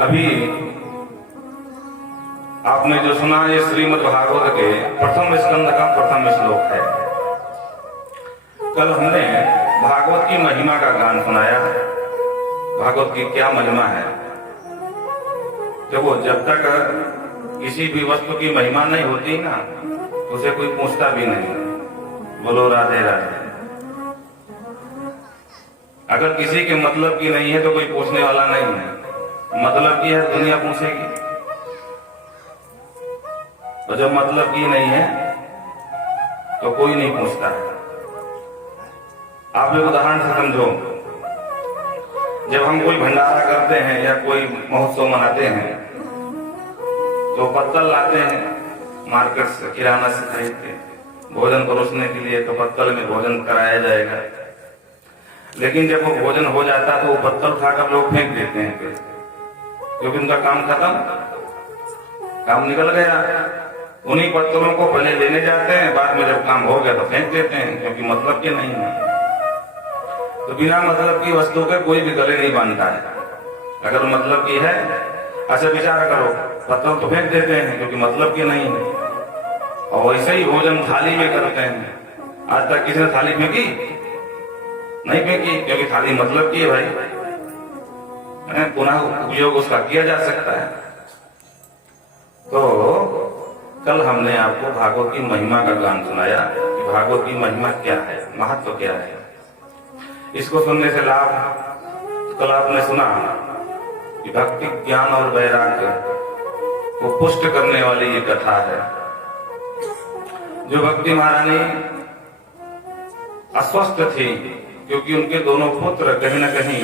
अभी आपने जो सुना ये श्रीमद् भागवत के प्रथम स्कंद का प्रथम श्लोक है। कल हमने भागवत की महिमा का गान सुनाया। भागवत की क्या महिमा है। देखो, जब तक किसी भी वस्तु की महिमा नहीं होती ना, उसे कोई पूछता भी नहीं। बोलो राधे राधे। अगर किसी के मतलब की नहीं है तो कोई पूछने वाला नहीं है। मतलब की है दुनिया पूछेगी, और जब मतलब की नहीं है तो कोई नहीं पूछता है। आप लोग उदाहरण से समझो, जब हम कोई भंडारा करते हैं या कोई महोत्सव मनाते हैं तो पत्तल लाते हैं मार्केट से, किराना से खरीद के भोजन परोसने के लिए, तो पत्तल में भोजन कराया जाएगा। लेकिन जब वो भोजन हो जाता है तो वो पत्तल उठाकर लोग फेंक देते हैं, क्योंकि उनका काम खत्म, काम निकल गया। उन्हीं पत्तलों को पहले लेने जाते हैं, बाद में जब काम हो गया तो फेंक देते हैं, क्योंकि मतलब के नहीं है। तो बिना मतलब की वस्तु के कोई भी गले नहीं बांधता है। अगर मतलब की है, अच्छा विचार करो, पत्तल तो फेंक देते हैं क्योंकि मतलब की नहीं है। और वैसे ही भोजन थाली में करते हैं। आज तक किसी ने थाली फेंकी? नहीं फेंकी, क्योंकि थाली मतलब की है भाई, पुनः उपयोग उसका किया जा सकता है। तो कल हमने आपको भागवत की महिमा का गान सुनाया कि भागवत की महिमा क्या है, महत्व क्या है। इसको सुनने से लाभ, कल आपने सुना कि भक्ति, ज्ञान और वैराग्य को पुष्ट करने वाली ये कथा है। जो भक्ति महारानी अस्वस्थ थी क्योंकि उनके दोनों पुत्र कहीं न कहीं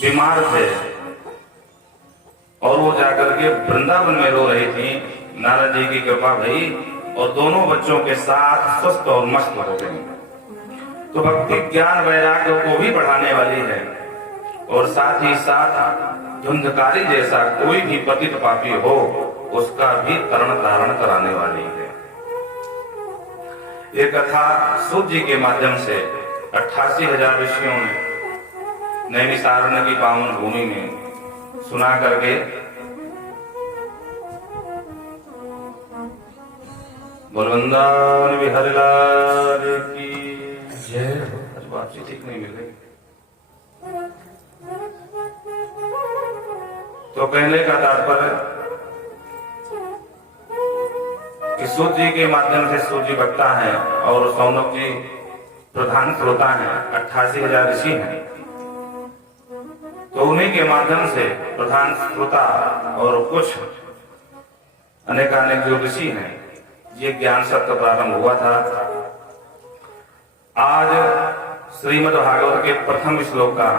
बीमार थे और वो जाकर के वृंदावन में रो रही थी। नारद जी की कृपा भई और दोनों बच्चों के साथ स्वस्थ और मस्त हो गई। तो भक्ति, ज्ञान, वैराग्य को भी बढ़ाने वाली है और साथ ही साथ धुंधकारी जैसा कोई भी पतित पापी हो उसका भी तरण तारण कराने वाली है। ये कथा सूत जी के माध्यम से 88,000 ऋषियों ने नैमिषारण्य की पावन भूमि में सुना करके बोलवंदान बिहारी लाल की जय। बात ठीक नहीं मिल रही। तो कहने का तात्पर्य कि सूत जी के माध्यम से, सूत जी वक्ता है और सौनक जी प्रधान श्रोता है, 88,000 ऋषि हैं। तो उन्हीं के माध्यम से प्रधान श्रोता और कुछ अनेकानेक जो ऋषि हैं, ये ज्ञान सत्य प्रारंभ हुआ था। आज श्रीमद् भागवत के प्रथम श्लोक का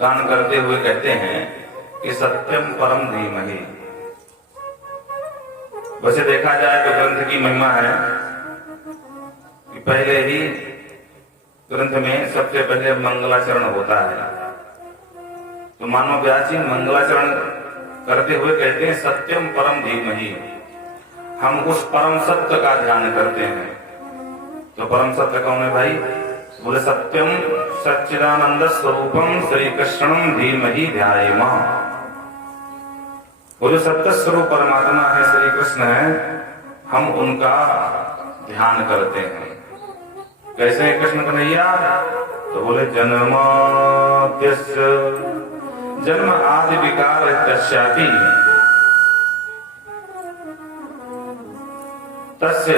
गान करते हुए कहते हैं कि सत्यम परम धीमहि। वैसे देखा जाए तो ग्रंथ की महिमा है कि पहले ही ग्रंथ में सबसे पहले मंगलाचरण होता है। तो मानव व्यास जी मंगलाचरण करते हुए कहते हैं सत्यम परम धीमहि, हम उस परम सत्य का ध्यान करते हैं। तो परम सत्य कौन है भाई? बोले सत्यम सच्चिदानंद स्वरूपम श्री कृष्णम धीमहि ध्यायेमः। वो जो सत्य स्वरूप परमात्मा है, श्री कृष्ण है, हम उनका ध्यान करते हैं। कैसे है कृष्ण कन्हैया? तो बोले जन्माद्यस्य जन्म आदि विकार तस्यापि तस्य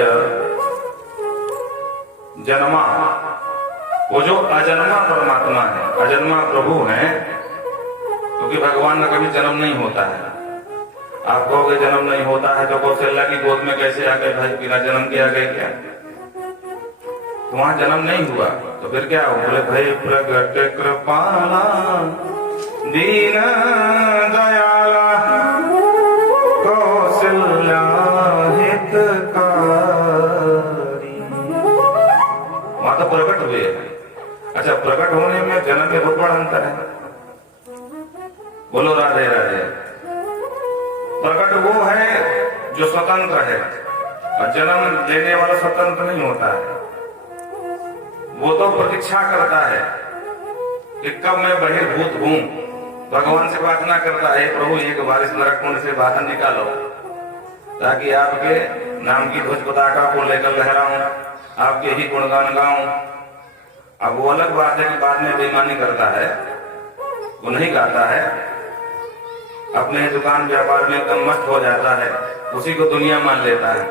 जन्मा। वो जो अजन्मा परमात्मा है, अजन्मा प्रभु है, क्योंकि भगवान का कभी जन्म नहीं होता है। आप कहोगे जन्म नहीं होता है तो कौशल्या की गोद में कैसे आ गए भाई, बिना जन्म के आ गए क्या? तो वहां जन्म नहीं हुआ तो फिर क्या हो? बोले भाई प्रगट कृपाला दीन दयाला कौशल्या हितकारी। वहां तो प्रकट हुए। अच्छा, प्रकट होने में जन्म में बहुत बड़ा अंतर है। बोलो राधे राधे। प्रकट वो है जो स्वतंत्र है और जन्म लेने वाला स्वतंत्र नहीं होता है। वो तो प्रतीक्षा करता है कि कब मैं बहिर्भूत हूं भगवान से प्रार्थना करता है, प्रभु एक बार इस नरक कुंड से बाहर निकालो ताकि आपके नाम की ध्वज पताका को लेकर लहराऊं, आपके ही गुणगान गाऊं। अब वो अलग बात है कि बाद में बेईमानी करता है, वो नहीं गाता है, अपने दुकान व्यापार में एकदम मस्त हो जाता है, उसी को दुनिया मान लेता है।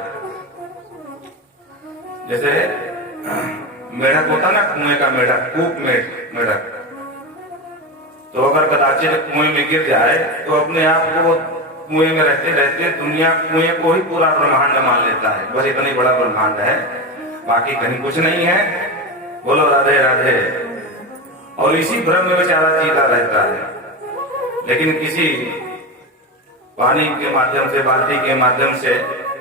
जैसे मेढक होता ना, कुएं का मेढक, कूप मेढक, तो अगर कदाचित कुएं में गिर जाए तो अपने आप को कुएं में रहते रहते दुनिया कुएं को ही पूरा ब्रह्मांड मान लेता है, बस इतनी बड़ा ब्रह्मांड है, बाकी कहीं कुछ नहीं है। बोलो राधे राधे। और इसी भ्रम में बेचारा जीता रहता है। लेकिन किसी पानी के माध्यम से, बाल्टी के माध्यम से,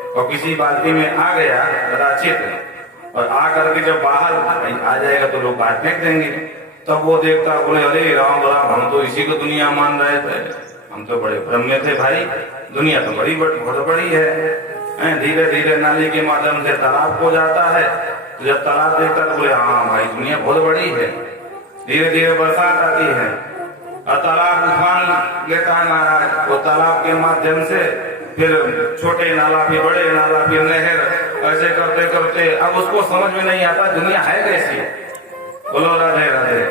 और किसी बाल्टी में आ गया कदाचित, और आकर के जब बाहर आ जाएगा तो लोग बाहर फेंक देंगे, तब वो देखता बोले अरे राम राम, हम तो इसी को दुनिया मान रहे थे, हम तो बड़े भ्रम में थे भाई, दुनिया तो बहुत बड़ी है। धीरे धीरे नाली के माध्यम से तालाब हो जाता है, तो जब तालाब देखता तो बोले हाँ भाई दुनिया बहुत बड़ी है। धीरे धीरे बरसात आती है और तालाब उफान लेता है महाराज, वो तालाब के माध्यम से फिर छोटे नाला, फिर बड़े नाला, फिर नहर, ऐसे करते करते अब उसको समझ में नहीं आता दुनिया है कैसी। बोलो राधे राधे।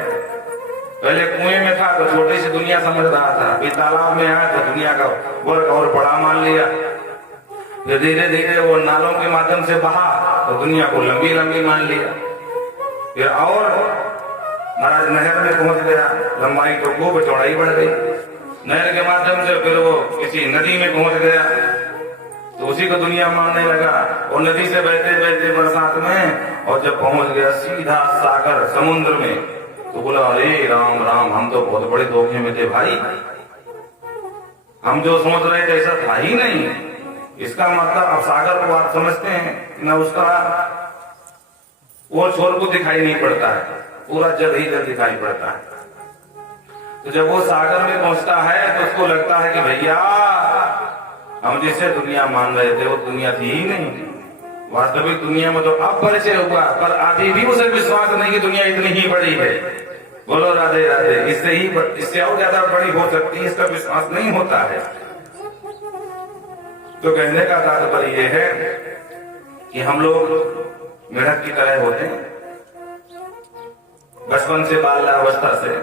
पहले कुएं में था तो छोटी सी दुनिया समझ रहा था, फिर तालाब में आया तो दुनिया का वर्ग और बड़ा मान लिया, फिर धीरे धीरे वो नालों के माध्यम से बहा तो दुनिया को लंबी लंबी मान लिया, फिर और महाराज नहर में पहुंच गया, लंबाई तो खूब चौड़ाई बढ़ गई, नहर के माध्यम से फिर वो किसी नदी में पहुंच गया तो उसी को दुनिया मानने लगा, और नदी से बहते बहते बरसात में, और जब पहुंच गया सीधा सागर समुद्र में तो बोला अरे राम राम, हम तो बहुत बड़े धोखे में थे भाई, हम जो समझ रहे थे ऐसा था ही नहीं। इसका मतलब अब सागर को आप समझते हैं कि न उसका वो छोर को दिखाई नहीं पड़ता है, पूरा जल ही जल दिखाई पड़ता है। तो जब वो सागर में पहुंचता है तो उसको लगता है कि भैया हम जिसे दुनिया मान रहे थे वो दुनिया थी ही नहीं, वास्तविक दुनिया में तो अब परिचय हुआ, पर अभी भी उसे विश्वास नहीं कि दुनिया इतनी ही बड़ी है। बोलो राधे राधे। इससे और ज्यादा बड़ी हो सकती है, इसका विश्वास नहीं होता है। तो कहने का तात्पर्य यह है कि हम लोग मेढक की तरह होते हैं, बचपन से बाल्यावस्था से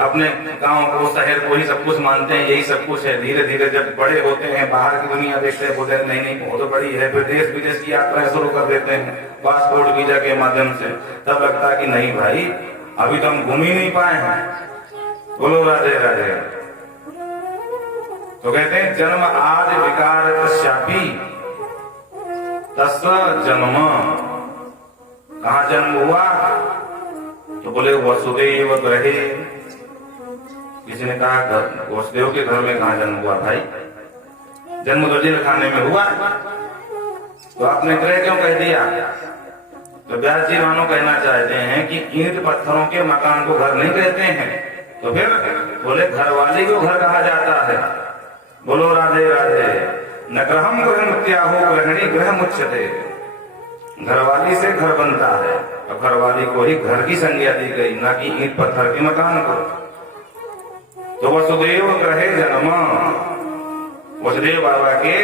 अपने गांव को, शहर को ही सब कुछ मानते हैं, यही सब कुछ है। धीरे धीरे जब बड़े होते हैं, बाहर की दुनिया देखते हैं, बोलते हैं नहीं नहीं बहुत बड़ी है, फिर देश विदेश की यात्राएं शुरू कर देते हैं पासपोर्ट वीजा के माध्यम से, तब लगता है कि नहीं भाई अभी तो हम घूम ही नहीं पाए हैं। बोलो राधे राधे। तो कहते हैं जन्म आदि विकार तस्यापि तस्य जन्म, कहाँ जन्म हुआ तो बोले वसुदेव ग्रहे। किसी ने कहा वसुदेव के घर में कहाँ जन्म हुआ भाई, जन्म तो जेल खाने में हुआ, तो आपने ग्रह क्यों कह दिया। तो व्यास जी मानो कहना चाहते हैं कि ईंट पत्थरों के मकान को घर नहीं कहते हैं, तो फिर बोले घर वाली को घर कहा जाता है। बोलो राधे राधे। न ग्रहम ग्रहमुत्याहो ग्रहणी ग्रह मुच्यते, घरवाली से घर बनता है, और घरवाली को ही घर की संज्ञा दी गई, ना कि ईंट पत्थर के मकान को। तो वसुदेव ग्रहे जन्म, वसुदेव बाबा के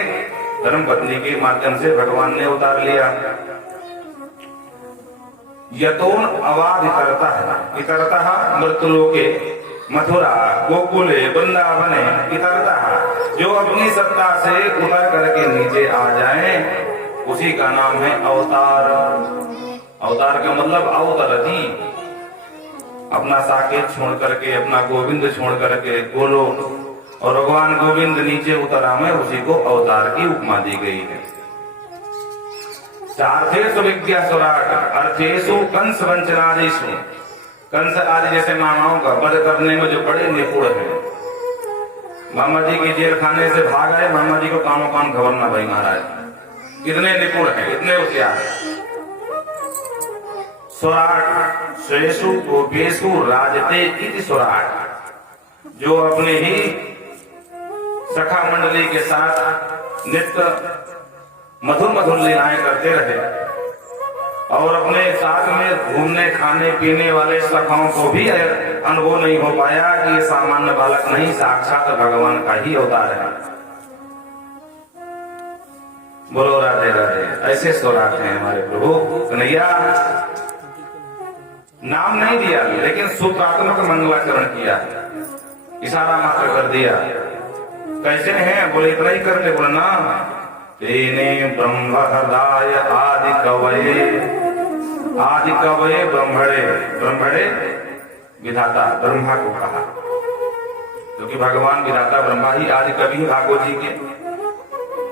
धर्म पत्नी के माध्यम से भगवान ने उतार लिया। यतोन अवाद इतरतः मृत्युलोके मथुरा गोकुले वृंदावने इतरतः, जो अपनी सत्ता से उतर करके नीचे आ जाए उसी का नाम है अवतार। अवतार का मतलब अवतरती, अपना साकेत छोड़ करके, अपना गोविंद छोड़ करके गोलोक और भगवान गोविंद नीचे उतरा में, उसी को अवतार की उपमा दी गई है। चार्थेषु विद्या स्वराट अर्थेषु कंस वंचनादिषु, कंस आदि जैसे मामाओं का वध करने में जो बड़े निपुण है। मामा जी के जेल खाने से भाग आए, मामा जी को कानो कान खबर ना भाई महाराज, कितने निपुण है, इतने होशियार है। स्वराट स्वेषु गोपेषु राजते इति स्वराट, जो अपने ही सखा मंडली के साथ नित्य मधुर मधुर लीलाएं करते रहे, और अपने साथ में घूमने खाने पीने वाले सखाओं को भी अनुभव नहीं हो पाया कि ये सामान्य बालक नहीं, साक्षात भगवान का ही अवतार है। बोलो राधे राधे। ऐसे स्वराट हैं हमारे प्रभु कन्हैया। नाम नहीं दिया लेकिन सूत्रात्मक मंगलाचरण किया, इशारा मात्र कर दिया। कैसे हैं? बोले इतना ही करते। बोले ना, तेने ब्रह्म हृदय आदि कवये, आदि कवये ब्रह्मणे, ब्रह्मणे विधाता ब्रह्मा को कहा, क्योंकि भगवान विधाता ब्रह्मा ही आदि कवि भागवत जी के,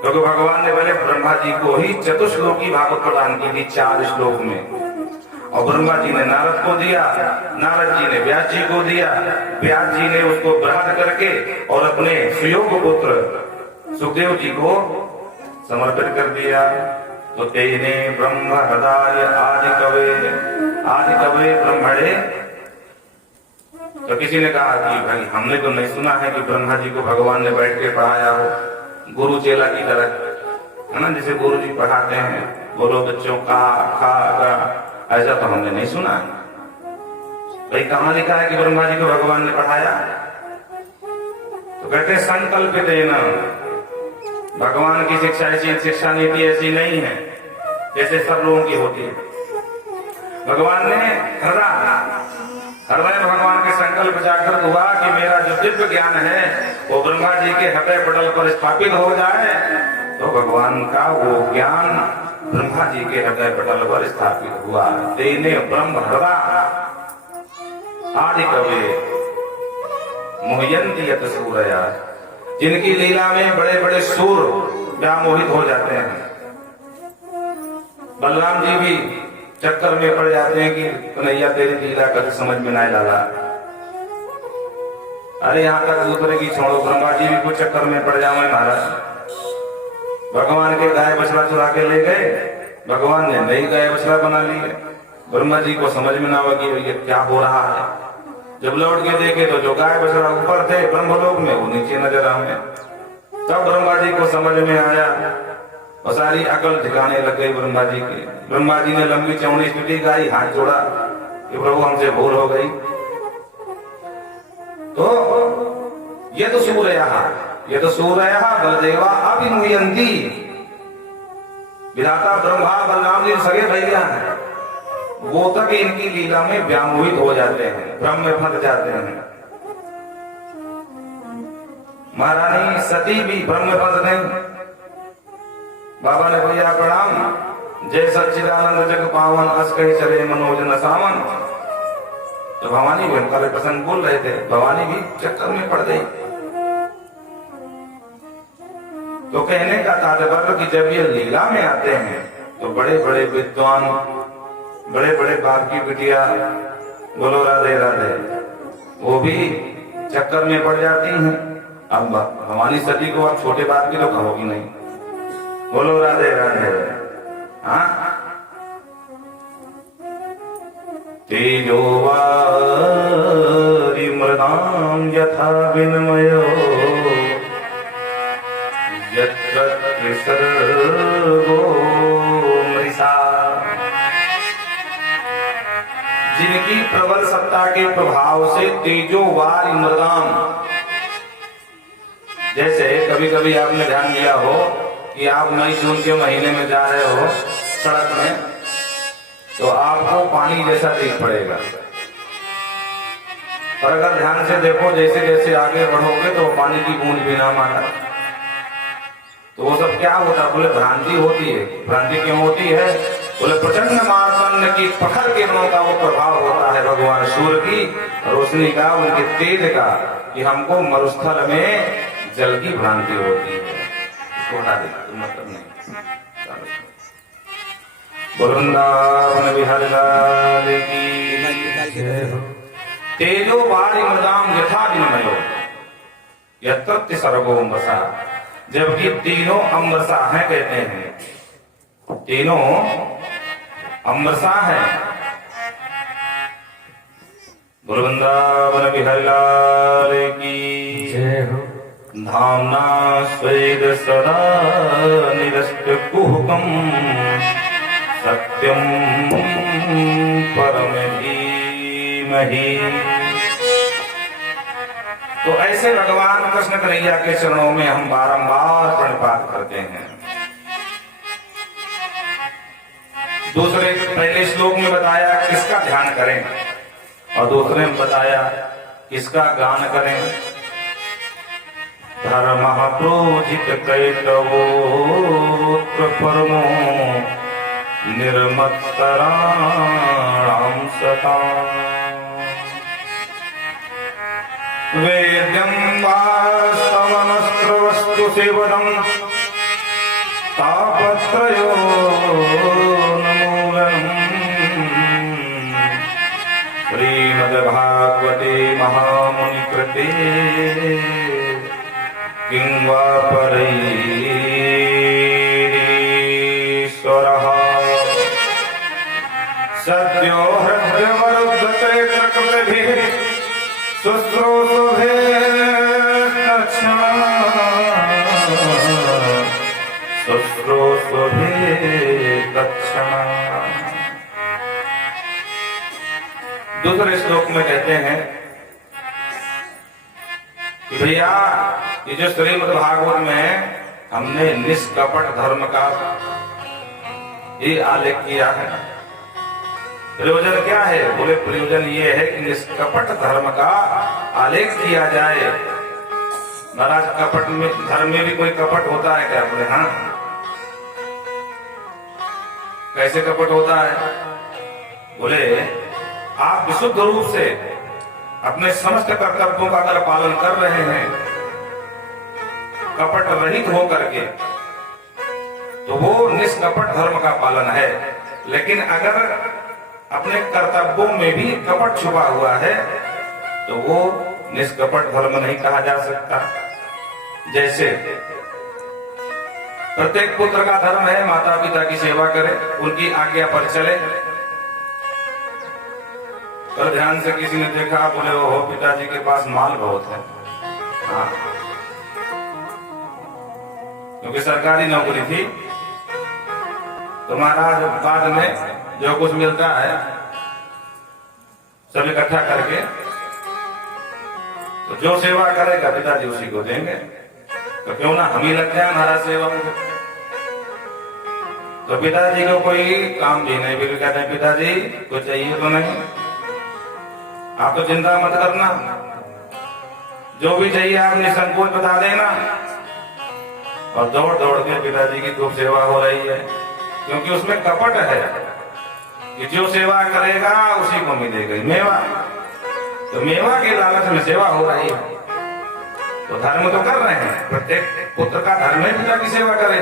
क्योंकि भगवान ने पहले ब्रह्मा जी को ही चतुश्लोकी भागवत प्रदान की थी 4 श्लोक में, और ब्रह्मा जी ने नारद को दिया, नारद जी ने व्यास जी को दिया, व्यास जी ने उसको बृहद करके और अपने सुयोग पुत्र सुखदेव जी को समर्पित कर दिया। तो तेने ब्रह्म हृदय आदि कवे ब्रह्मणे। तो किसी ने कहा कि भाई हमने तो नहीं सुना है कि ब्रह्मा जी को भगवान ने बैठ के पढ़ाया हो, गुरु चेला की तरह, है ना, जैसे गुरु जी पढ़ाते हैं, बोलो बच्चों का खा गा, ऐसा तो हमने नहीं सुना है। भाई कहां लिखा है कि ब्रह्मा जी को भगवान ने पढ़ाया? तो कहते संकल्पित है ना, भगवान की शिक्षा ऐसी शिक्षा नीति ऐसी नहीं है जैसे सब लोगों की होती है। भगवान ने हृदय भगवान के संकल्प जागृत हुआ कि मेरा जो दिव्य ज्ञान है वो ब्रह्मा जी के हृदय पटल पर स्थापित हो जाए, तो भगवान का वो ज्ञान ब्रह्मा जी के हृदय पटल पर स्थापित हुआ। तेने ब्रह्म हृदय आदि कवे मोहयंती यत सूरया, जिनकी लीला में बड़े बड़े सूर व्यामोहित हो जाते हैं। बलराम जी भी चक्कर में पड़ जाते हैं कि कन्हैया तेरी लीला कभी समझ में नहीं लाला। अरे यहाँ तक दूसरे की छोड़ो, ब्रह्मा जी भी कुछ चक्कर में पड़ जाओ महाराज। भगवान के गाय बछड़ा चुरा के ले गए, भगवान ने नई गाय बछड़ा बना ली है। ब्रह्मा जी को समझ में ना हुआ कि ये क्या हो रहा है। जब लौट के देखे तो जो गाय बछड़ा ऊपर थे ब्रह्मलोक में, वो नीचे नजर आए। तब ब्रह्मा जी को समझ में आया और सारी अकल ठिकाने लग गई ब्रह्मा जी की। ब्रह्मा जी ने लंबी चौड़ी स्तुति गाई, हाथ जोड़ा कि प्रभु हमसे भूल हो गई। तो ये तो सूर्य बलदेवा अभिमुह्यंती, विधाता ब्रह्मा बलराम जी सगे भैया हैं, वो तक इनकी लीला में व्यामोहित हो जाते हैं, भ्रम में फंस जाते हैं। महारानी सती भी भ्रम में फंस गई। बाबा ने भैया प्रणाम, जय सच्चिदानंद जग पावन, अस कही चले मनोजन सावन। तो भवानी भी उनका प्रसंग बोल रहे थे, भवानी भी चक्कर में पड़ गई। तो कहने का तात्पर्य कि जब ये लीला में आते हैं तो बड़े बड़े विद्वान, बड़े बड़े बाप की बिटिया, बोलो राधे राधे, वो भी चक्कर में पड़ जाती हैं। अब भवानी सती को आप छोटे बाप की तो कहोगी नहीं, बोलो राधे राधे। हाँ, तेजो वारि मृदाम यथा विनिमयो यत्र त्रिसर्गो मृषा, जिनकी प्रबल सत्ता के प्रभाव से तेजो वारि मृदाम, जैसे कभी कभी आपने ध्यान दिया हो कि आप मई जून के महीने में जा रहे हो सड़क में, तो आपको पानी जैसा दिख पड़ेगा, और अगर ध्यान से देखो जैसे जैसे आगे बढ़ोगे तो पानी की बूंद भी ना माना। तो वो सब क्या होता है? बोले भ्रांति होती है। भ्रांति क्यों होती है? बोले प्रचंड मार्तंड की प्रखर किरणों का वो प्रभाव होता है भगवान सूर्य की रोशनी का, उनके तेज का, कि हमको मरुस्थल में जल की भ्रांति होती है। इसको हटा देना, मतलब नहीं। वृंदावन बिहारी लाल की तेजो वारि मृदाम यथा विनिमयो यत्र सर्गो अम्बसा, जबकि तीनों अम्बसा है, कहते हैं तीनों अम्बसा है। वृंदावन बिहारी लाल की जय हो। धामना स्वेद सदा निरस्त कुहकम सत्यम परम धीमहि तो ऐसे भगवान कृष्ण कन्हैया के चरणों में हम बारंबार प्रणपात करते हैं। दूसरे पहले श्लोक में बताया किसका ध्यान करें और दूसरे में बताया किसका गान करें। धर्म प्रोजित कैतवोत्र परमो निर्मत्तराणां सता वेद्यं वास्तवमस्त्रवस्तु सेवनं तापत्रयोन्मूलनम् श्रीमद्भागवते महामुनिकृते किं वा परैरीश्वरः सद्यो हृद्यवरुद्धचैत्रकृतिभिः शुश्रूषुभिर्तत्क्षणा। दूसरे श्लोक में कहते हैं कि भैया ये जो श्रीमद् भागवत में हमने निष्कपट धर्म का ये आलेख किया है, प्रयोजन क्या है? बोले प्रयोजन ये है कि निष्कपट धर्म का आलेख किया जाए। महाराज कपट में धर्म में भी कोई कपट होता है क्या? बोले हाँ। कैसे कपट होता है? बोले आप विशुद्ध रूप से अपने समस्त कर्तव्यों का अगर पालन कर रहे हैं कपट रहित होकर के, तो वो निष्कपट धर्म का पालन है। लेकिन अगर अपने कर्तव्यों में भी कपट छुपा हुआ है तो वो निष्कपट धर्म नहीं कहा जा सकता। जैसे प्रत्येक पुत्र का धर्म है माता पिता की सेवा करे, उनकी आज्ञा पर चले। पर ध्यान से किसी ने देखा, बोले हो पिताजी के पास माल बहुत है। हाँ, क्योंकि सरकारी नौकरी थी तो महाराज बाद में जो कुछ मिलता है सब इकट्ठा करके तो जो सेवा करेगा पिताजी उसी को देंगे। तो क्यों ना हम ही लग जाए महाराज सेवा में। तो पिताजी को कोई काम भी नहीं, फिर कहते हैं पिताजी कुछ चाहिए तो नहीं, आप तो चिंता मत करना, जो भी चाहिए आप निसंकोच बता देना। और दौड़ दौड़ के पिताजी की खूब सेवा हो रही है, क्योंकि उसमें कपट है कि जो सेवा करेगा उसी को मिलेगा मेवा। तो मेवा के लालच में सेवा हो रही है। तो धर्म तो कर रहे हैं, प्रत्येक पुत्र का धर्म है पिता की सेवा करे,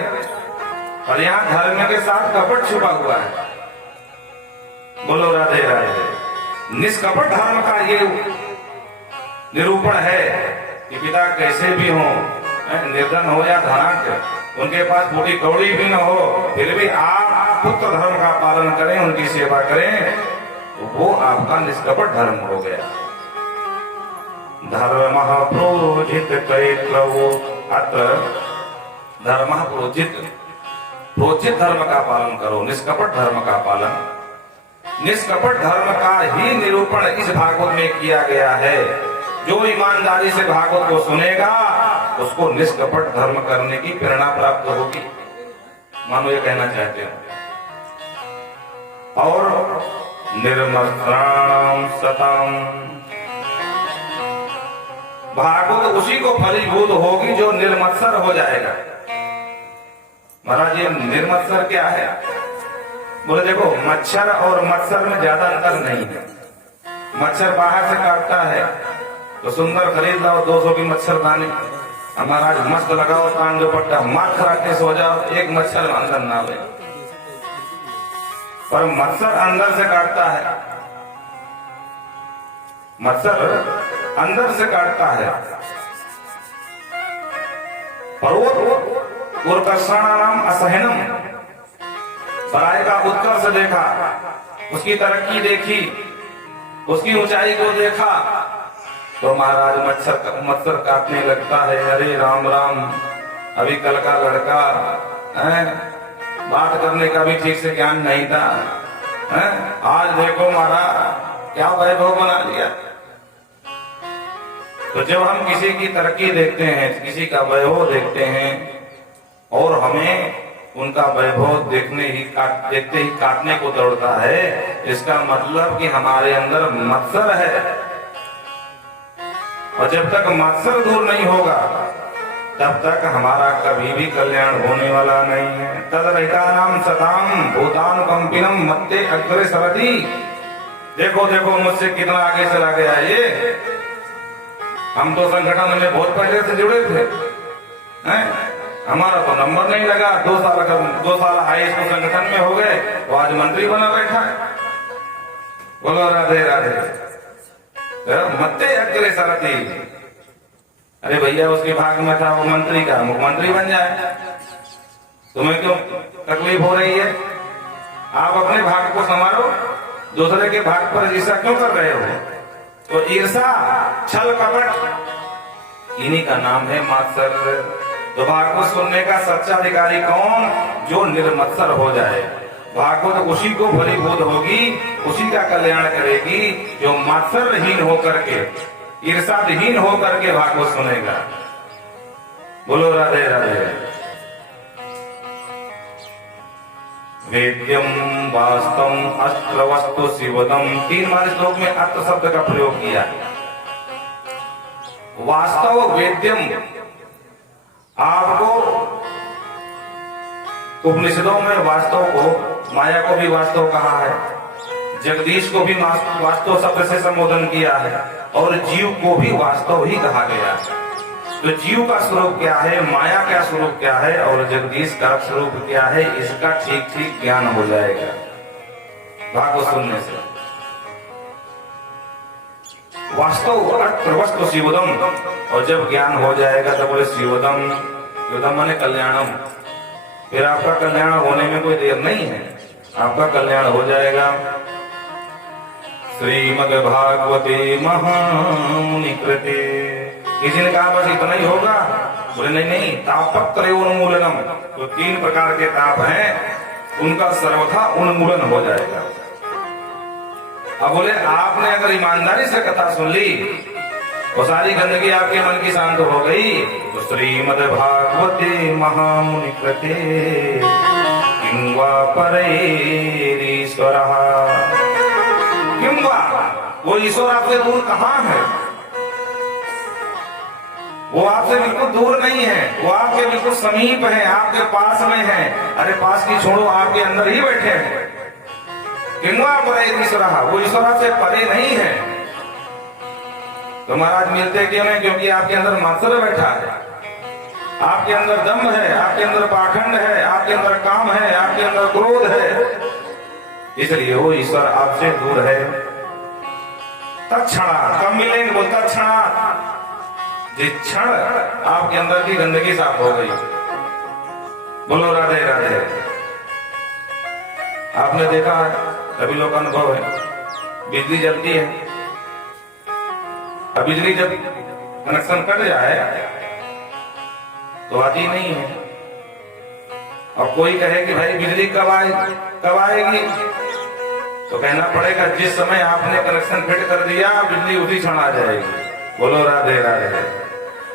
और यहाँ धर्म के साथ कपट छुपा हुआ है। बोलो राधे राधे। निष्कपट धर्म का ये निरूपण है कि पिता कैसे भी हो, निर्धन हो या धनाढ्य, उनके पास फूटी कौड़ी भी न हो, फिर भी आप पुत्र धर्म का पालन करें, उनकी सेवा करें, तो वो आपका निष्कपट धर्म हो गया। धर्म प्रोजित कैतवो, अत्र धर्म प्रोजित, प्रोजित धर्म का पालन करो, निष्कपट धर्म का पालन। निष्कपट धर्म का ही निरूपण इस भागवत में किया गया है। जो ईमानदारी से भागवत को सुनेगा उसको निष्कपट धर्म करने की प्रेरणा प्राप्त होगी। मानो ये कहना चाहते हो। और निर्मत्सराणां सतां, भागवत उसी को फलीभूत होगी जो निर्मत्सर हो जाएगा। महाराज ये निर्मत्सर क्या है? बोले देखो मच्छर और मत्सर में ज्यादा अंतर नहीं है। मच्छर बाहर से काटता है तो सुंदर खरीद लाओ 200 की मच्छरदानी, हमारा मस्त लगाओ कान जो पट्टा, मार खरा के सो जाओ, एक मच्छर अंदर ना आवे। पर मच्छर अंदर से काटता है, मच्छर अंदर से काटता है। नाम असहनम, बड़ाई का उत्कर्ष देखा, उसकी तरक्की देखी, उसकी ऊंचाई को देखा तो महाराज मच्छर काटने लगता है। अरे राम राम, अभी कल का लड़का है, बात करने का भी ठीक से ज्ञान नहीं था, है? आज देखो महाराज क्या वैभव बना लिया। तो तो जब हम किसी की तरक्की देखते हैं, किसी का वैभव देखते हैं और हमें उनका वैभव देखते ही काटने को दौड़ता है, इसका मतलब कि हमारे अंदर मत्सर है। और जब तक मत्सर दूर नहीं होगा तब तक हमारा कभी भी कल्याण होने वाला नहीं है। तदरहितानां सतां भूतानुकंपिनम मत्ते अग्रे सरति। देखो देखो मुझसे कितना आगे चला गया ये। हम तो संगठन में बहुत पहले से जुड़े थे, हैं? हमारा तो नंबर नहीं लगा। 2 साल आए इसको संगठन में हो गए, तो आज मंत्री बना बैठा है। बोलो राधे राधे। मत्ते अग्रे सरति। अरे भैया उसके भाग में था वो मंत्री का, मुख्यमंत्री बन जाए। तुम्हें क्यों तकलीफ हो रही है? आप अपने भाग को संभालो, दूसरे के भाग पर ईर्ष्या क्यों कर रहे हो? तो ईर्ष्या, छल कपट, इन्हीं का नाम है मात्सर्य। तो भागवत सुनने का सच्चा अधिकारी कौन? जो निर्मत्सर हो जाए। भागवत उसी को फलीभूत होगी, उसी का कल्याण करेगी जो मात्सर्यहीन होकर के, ईर्षाहीन होकर के भागवत सुनेगा। बोलो राधे राधे। वेद्यम वास्तवम अस्त्र वस्तु शिवदम। 3 बार श्लोक में अस्त्र शब्द का प्रयोग किया। वास्तव वेद्यम, आपको उपनिषदों में वास्तव को, माया को भी वास्तव कहा है, जगदीश को भी वास्तव शब्द से संबोधन किया है और जीव को भी वास्तव ही कहा गया है। तो जीव का स्वरूप क्या है, माया का स्वरूप क्या है और जगदीश का स्वरूप क्या है, इसका ठीक ठीक ज्ञान हो जाएगा भागवत सुनने से। वास्तव अत्र वस्तु शिवदम। और जब ज्ञान हो जाएगा तो बोले शिवदम, शिवदम माने कल्याणम। फिर आपका कल्याण होने में कोई देर नहीं है, आपका कल्याण हो जाएगा। श्रीमद् भागवते महामुनि कृते। किसी ने कहा बस इतना ही होगा? बोले नहीं नहीं, तापत्रयोन्मूलनम। तो 3 प्रकार के ताप हैं, उनका सर्वथा उन्मूलन हो जाएगा। अब बोले आपने अगर ईमानदारी से कथा सुन ली तो सारी गंदगी आपके मन की शांत हो गई। तो श्रीमद् भागवते महामुनि कृते किं वा परेरीश्वरः। किं वा, वो ईश्वर आपसे दूर कहाँ है? वो आपसे बिल्कुल दूर नहीं है, वो आपके बिल्कुल समीप है, आपके पास में है। अरे पास की छोड़ो, आपके अंदर ही बैठे हैं। किं वा परेरीश्वरः, वो ईश्वर आपसे परे नहीं है। तो महाराज मिलते क्यों नहीं? क्योंकि आपके अंदर मात्सर्य बैठा है, आपके अंदर दम्भ है, आपके अंदर पाखंड है, आपके अंदर काम है, आपके अंदर क्रोध है, इसलिए वो ईश्वर आपसे दूर है। तत्क्षणात्, कब मिलेंगे? वो तत्क्षणात्, जिस क्षण आपके अंदर की गंदगी साफ हो गई। बोलो राधे राधे। आपने देखा है, सभी लोग का अनुभव है, बिजली जलती है, अब बिजली जब कनेक्शन कट जाए तो आती नहीं है। और कोई कहे कि भाई बिजली कब आएगी, तो कहना पड़ेगा जिस समय आपने कनेक्शन फिट कर दिया बिजली उसी क्षण आ जाएगी। बोलो राधे राधे।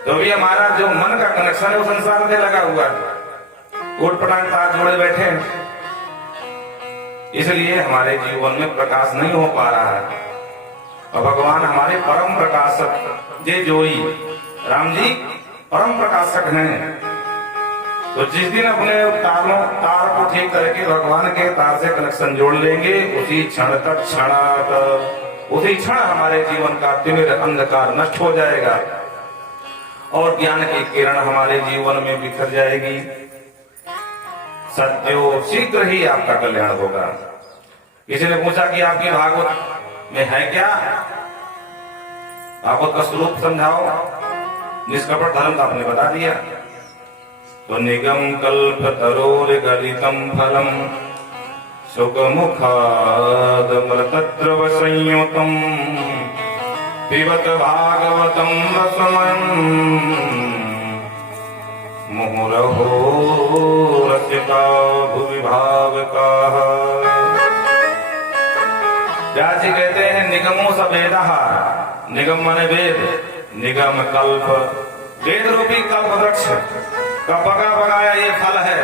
तो भी हमारा जो मन का कनेक्शन है वो संसार से लगा हुआ है, उठ पटांग तार जोड़े बैठे हैं, इसलिए हमारे जीवन में प्रकाश नहीं हो पा रहा है। और भगवान हमारे परम प्रकाशक जे जोई राम जी परम प्रकाशक हैं। तो जिस दिन अपने तार को ठीक करके भगवान के तार से कनेक्शन जोड़ लेंगे, उसी क्षण तक उसी क्षण हमारे जीवन का तिमिर अंधकार नष्ट हो जाएगा और ज्ञान की किरण हमारे जीवन में बिखर जाएगी। सत्यो शीघ्र ही आपका कल्याण होगा। किसी ने पूछा कि आपकी भागवत में है क्या? भागवत का स्वरूप समझाओ। निष्कपट धर्म का आपने बता दिया। तो निगम कल्प तरोर गलितम फलम सुख मुखादमृतद्रव संयुतम पिबत भागवतम रसमयम् मुहुरहो रसिका भुवि भावकाः। व्यास जी कहते हैं निगमो सभेदः, निगम माने वेद, निगम कल्प, वेद रूपी कल्प वृक्ष का पका पकाया ये फल है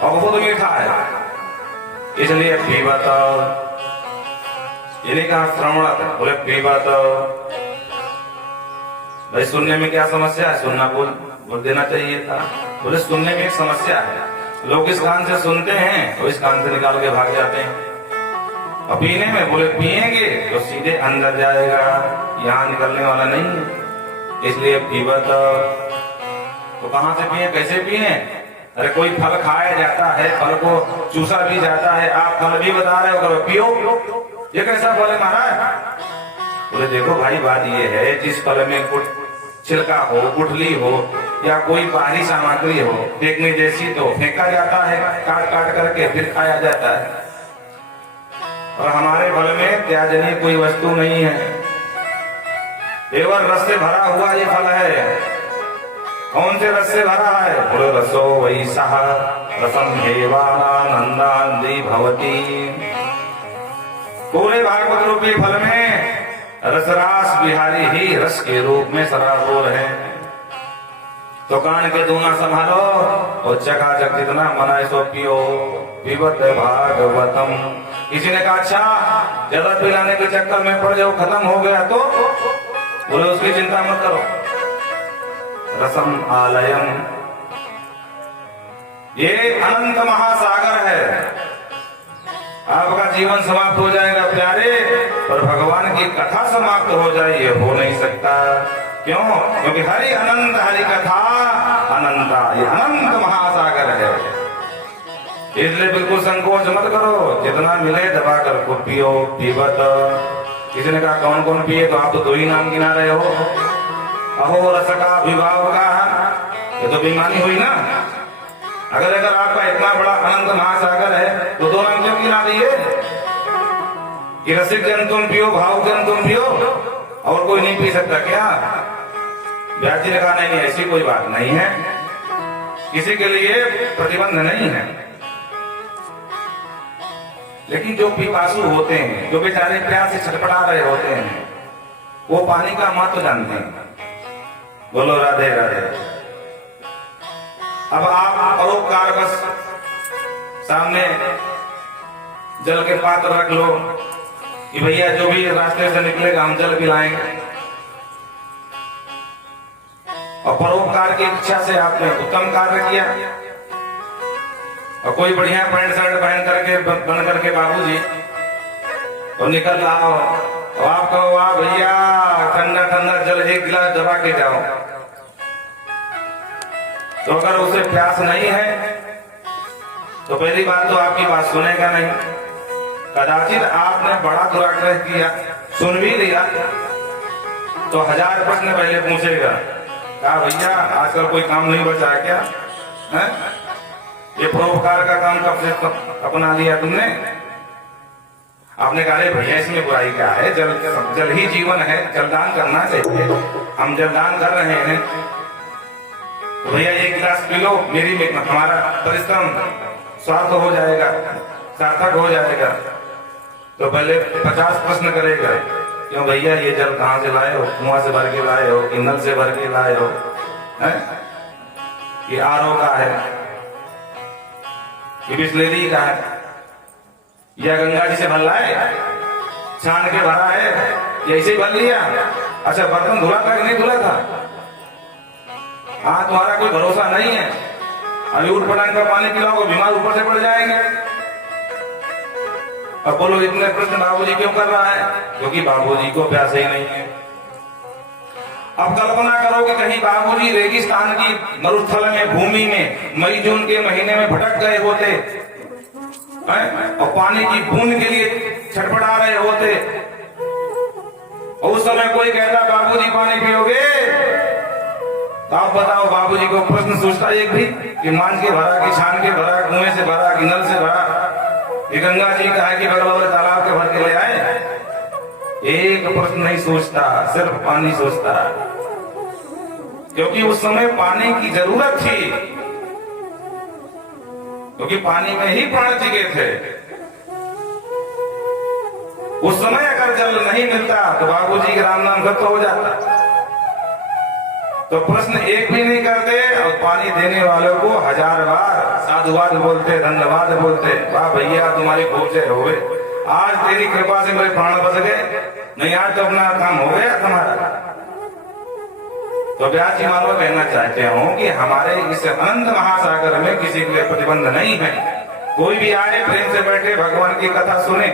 और बहुत मीठा है, इसलिए पीबत, इन्हीं कहा श्रवणत, बोले पीबत। भाई सुनने में क्या समस्या है, सुनना बोल देना चाहिए था। बोले सुनने में एक समस्या है, लोग इस कान से सुनते हैं और इस कान से निकाल के भाग जाते हैं। और पीने में, बोले पिएंगे तो सीधे अंदर जाएगा, यहाँ निकलने वाला नहीं है, इसलिए पीबत। तो कहाँ से पिए, कैसे पिए? अरे कोई फल खाया जाता है, फल को चूसा भी जाता है, आप फल भी बता रहे हो, करो पियो, ये कैसा फल है महाराज? बोले देखो भाई बात ये है, जिस फल में छिलका हो, गुठली हो या कोई बाहरी सामग्री हो देखने जैसी, तो फेंका जाता है काट काट करके, फिर खाया जाता है। और हमारे फल में त्याजनीय कोई वस्तु नहीं है, केवल रस से भरा हुआ ये फल है। कौन से रस से भरा है? बोलो रसो वैसा रसम देवानंदांदी भवती। पूरे भागवत रूपी फल में रसरास बिहारी ही रस के रूप में सराबोर है। तो कान के दूना संभालो और चकाचक जितना मनाए सो पियो, पीबत भागवतम। किसी ने कहा अच्छा ज्यादा पिलाने के चक्कर में पड़ जाओ, खत्म हो गया तो? बोले उसकी चिंता मत करो, रसम आलयम, ये अनंत महासागर है। आपका जीवन समाप्त हो जाएगा प्यारे, पर भगवान की कथा समाप्त हो जाए ये हो नहीं सकता। क्यों? क्योंकि हरि अनंत, हरि कथा अनंता, ये अनंत महासागर है। इसलिए बिल्कुल संकोच मत करो, जितना मिले दबा कर को पियो, पीबत। किसी ने कहा कौन कौन पिए, तो आप तो दो ही नाम गिना रहे हो, अहो रस का विभाव का, ये तो बेईमानी हुई ना। अगर आपका इतना बड़ा अनंत महासागर है तो दो नाम क्यों गिना दिए कि रसिक जन तुम पियो, भाव जन तुम पियो, और कोई नहीं पी सकता क्या? व्यास जी ने कहा नहीं, ऐसी कोई बात नहीं है, किसी के लिए प्रतिबंध नहीं है। लेकिन जो पिपासु होते हैं, जो बेचारे प्यास से छटपटा रहे होते हैं, वो पानी का महत्व जानते हैं। बोलो राधे राधे। अब आप परोपकार बस सामने जल के पात्र रख लो कि भैया जो भी रास्ते से निकलेगा हम जल पिलाएंगे, और परोपकार की इच्छा से आपने उत्तम कार्य किया। और कोई बढ़िया पैंट शर्ट पहन करके बन करके बाबूजी और निकल रहा हो, और आप कहो वाह भैया ठंडा ठंडा जल एक गिलास दबा के जाओ, तो अगर उसे प्यास नहीं है तो पहली बात तो आपकी बात सुनेगा नहीं। कदाचित आपने बड़ा दुराग्रह किया, सुन भी लिया तो 1000 प्रश्न पहले पूछेगा, कहा भैया आजकल कोई काम नहीं बचा है क्या? है? ये परोपकार का काम कब से अपना लिया तुमने? आपने कहा भैया इसमें बुराई क्या है, जल ही जीवन है, जलदान करना चाहिए, हम जलदान कर रहे हैं, तो भैया एक गिलास पी लो, मेरी में हमारा परिश्रम स्वार्थ हो जाएगा, सार्थक हो जाएगा। तो पहले 50 प्रश्न करेगा, क्यों भैया ये जल कहाँ से लाए हो? कुआं से भर के लाए हो कि नल से भर के लाए हो? ये आरओ का है, ये बिस्लेरी का है, या गंगा जी से भर लाए, छान के भरा है, या ऐसे भर लिया? अच्छा बर्तन धुला था कि नहीं धुला था? हाँ तुम्हारा कोई भरोसा नहीं है, अभी उठ पटांग का पानी पिलाओगे बीमार ऊपर से पड़ जाएंगे। अब बोलो इतने प्रश्न बाबूजी क्यों कर रहा है? क्योंकि बाबूजी को प्यास ही नहीं है। अब कल्पना करो कि कहीं बाबूजी रेगिस्तान की मरुस्थल में, भूमि में मई जून के महीने में भटक गए होते और पानी की बूंद के लिए छटपटा रहे होते, और उस समय कोई कहता बाबूजी पानी पियोगे, तो आप बताओ बाबूजी को प्रश्न सोचता एक भी कि मान के भरा कि छान के भरा, कुएं से भरा कि नल से भरा, कि गंगा जी का है कि बगल वाले तालाब के भर के ले आए? एक प्रश्न नहीं सोचता, सिर्फ पानी सोचता, क्योंकि उस समय पानी की जरूरत थी, क्योंकि पानी में ही प्राण टिके थे। उस समय अगर जल नहीं मिलता तो बाबूजी के राम नाम खत्म हो जाता। तो प्रश्न एक भी नहीं करते और पानी देने वालों को 1000 बार साधुवाद बोलते, धन्यवाद बोलते, वाह भैया तुम्हारी खूब से हो गए, आज तेरी कृपा से मेरे प्राण बच गए, नहीं आज तो अपना काम हो गया तुम्हारा। तो व्यास जी मानो कहना चाहते हूँ कि हमारे इस अनंत महासागर में किसी के लिए प्रतिबंध नहीं है, कोई भी आए प्रेम से बैठे भगवान की कथा सुने।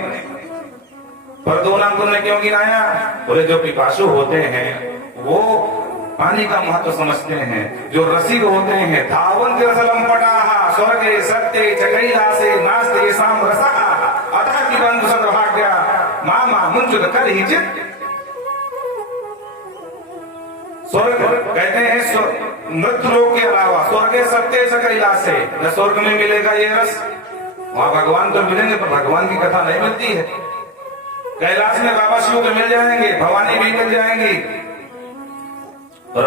पर दो नाम तुमने क्यों गिनाया? बोले जो पिपासु होते हैं वो पानी का महत्व समझते हैं, जो रसिक होते हैं धावन्ति रसलंपटाः स्वर्गे सत्ये च कैलासे नास्ति येषां रसः अतः पिबन्तु सद्भाग्या मामा मुञ्चत करिचित्। स्वर्ग कहते हैं मृत्यु लोक के अलावा स्वर्गे सत्ये च कैलासे, न स्वर्ग में मिलेगा ये रस, वहां भगवान तो मिलेंगे पर भगवान की कथा नहीं मिलती है। कैलाश में बाबा शिव तो मिल जाएंगे, भवानी भी मिल जाएंगी, और